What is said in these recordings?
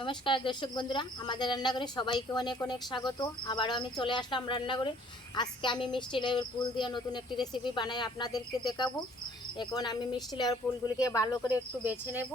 নমস্কার দর্শক বন্ধুরা, আমাদের রান্নাঘরে সবাইকে অনেক অনেক স্বাগত। আবারও আমি চলে আসলাম রান্নাঘরে। আজকে আমি মিষ্টি লেবুর পুল দিয়ে নতুন একটি রেসিপি বানাই আপনাদেরকে দেখাবো। এখন আমি মিষ্টি লেবুর পুলগুলিকে ভালো করে একটু বেছে নেব।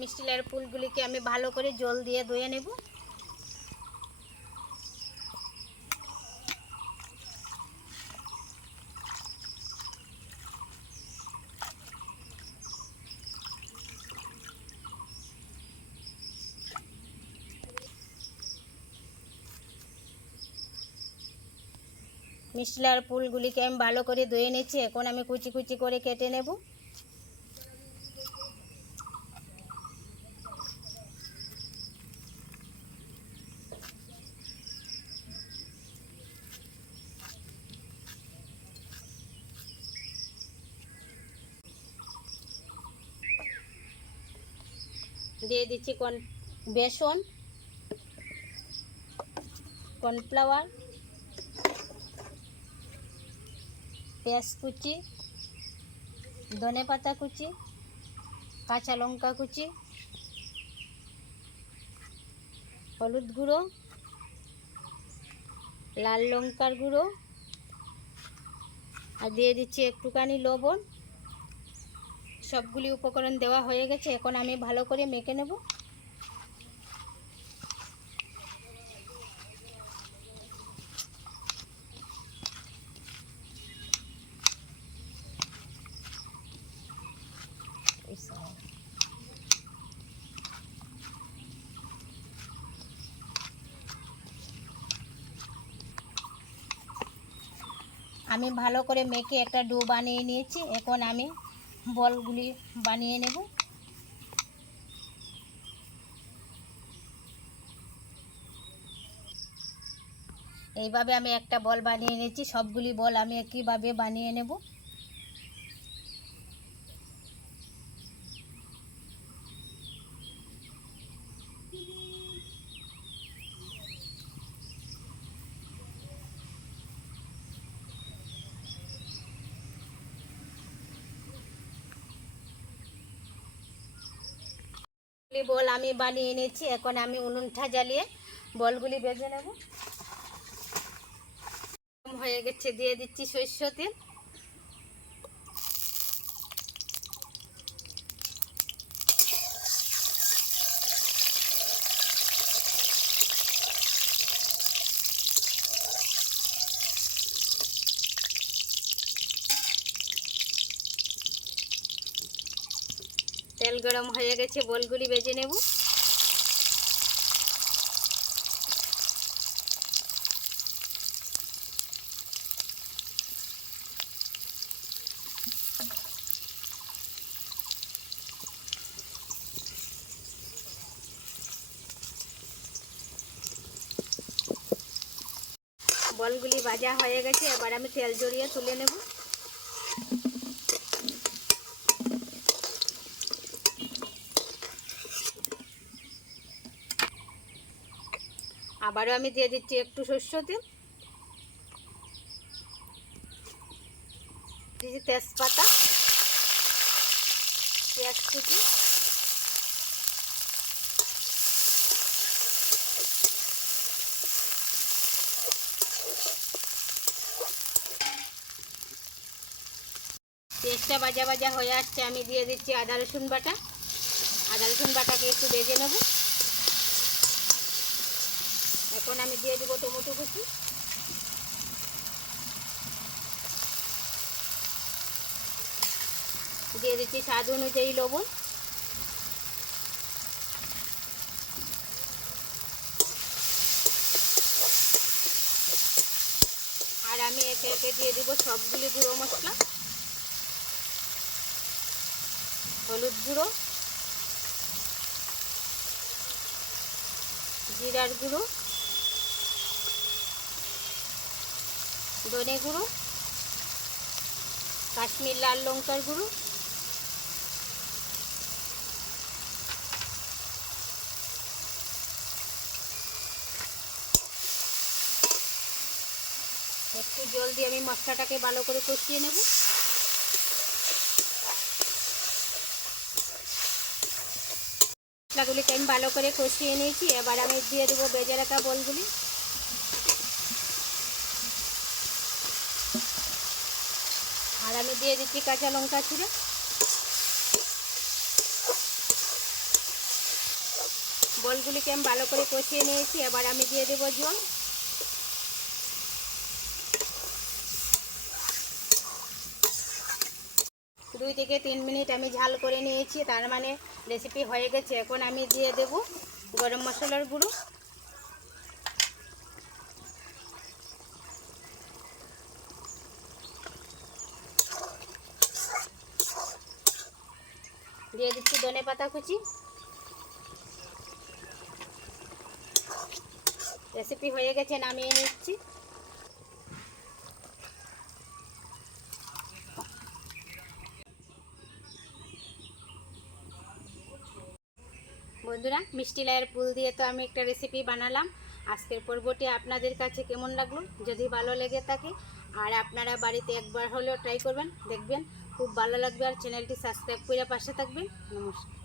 মিষ্টি লেবুর ফুলগুলিকে আমি ভালো করে জল দিয়ে ধুয়ে নেব। মিষ্টি লেবুর ফুলগুলিকে আমি ভালো করে ধুয়ে নিচ্ছি, এখন আমি কুচি কুচি করে কেটে নেব। দিয়ে দিচ্ছি কর্ন বেসন কর্নফ্লাওয়ার পেঁয়াজ কুচি ধনে পাতা কুচি, কাঁচা লঙ্কা কুচি, হলুদ গুঁড়ো, লাল লঙ্কার গুঁড়ো, আর দিয়ে দিচ্ছি একটুখানি লবণ। সবগুলি উপকরণ দেওয়া হয়ে গেছে, এখন আমি ভালো করে মেখে নেব। আমি ভালো করে মেখে একটা ডো বানিয়ে নিয়েছি, এখন আমি বলগুলি বানিয়ে নেব। এইভাবে আমি একটা বল বানিয়ে নিয়েছি। সবগুলি বল আমি একইভাবে বানিয়ে নেব। বল, আমি বানিয়ে এনেছি, এখন আমি উনুনটা জ্বালিয়ে বলগুলি বেজে নেব। হয়ে গেছে, দিয়ে দিচ্ছি শস্য তেল। তেল গরম হয়ে গেছে, বলগুলি বেজে নেব। বলগুলি ভাজা হয়ে গেছে, এবার আমি তেল জড়িয়ে তুলে নেব। আবারও আমি দিয়ে দিচ্ছি একটু শস্য তেল। দিচ্ছি তেজপাতা, পেঁয়াজ কুচি। পেঁয়াজটা ভাজা ভাজা হয়ে আসছে, আমি দিয়ে দিচ্ছি আদা রসুন বাটা। আদা রসুন বাটাকে একটু ভেজে নেব। এখন আমি দিয়ে দেবো টমেটো কুচি। দিয়ে দিচ্ছি স্বাদ অনুযায়ী লবণ। আর আমি একে একে দিয়ে দিব সবগুলি গুঁড়ো মশলা। হলুদ গুঁড়ো। জিরার গুঁড়ো। ধনে গুঁড়ো, কাশ্মীর লাল লঙ্কার গুঁড়ো, একটু জল দিয়ে আমি মশলাটাকে ভালো করে কষিয়ে নেব। মশলাগুলিকে আমি ভালো করে কষিয়ে নিয়েছি, এবার আমি দিয়ে দেবো বেজে রাখা বলগুলি। আর আমি দিয়ে দিচ্ছি কাঁচা লঙ্কা ছিঁড়ে। বলগুলিকে আমি ভালো করে কষিয়ে নিয়েছি, এবার আমি দিয়ে দেবো জল। দুই থেকে তিন মিনিট আমি ঝাল করে নিয়েছি, তার মানে রেসিপি হয়ে গেছে। এখন আমি দিয়ে দেব গরম মশলার গুঁড়ো দিয়ে দিচ্ছি ধনে পাতা কুচি। রেসিপি হয়ে গেছে, নামিয়ে নিচ্ছি। বন্ধুরা, মিষ্টি লাইয়ের ফুল দিয়ে তো আমি একটা রেসিপি বানালাম। আজকের পর্বটি আপনাদের কাছে কেমন লাগল? যদি ভালো লেগে থাকে, আর আপনারা বাড়িতে একবার হলেও ট্রাই করবেন, দেখবেন। খুব ভালো লাগবে আর চ্যানেলটি সাবস্ক্রাইব করে পাশে থাকবেন। নমস্কার।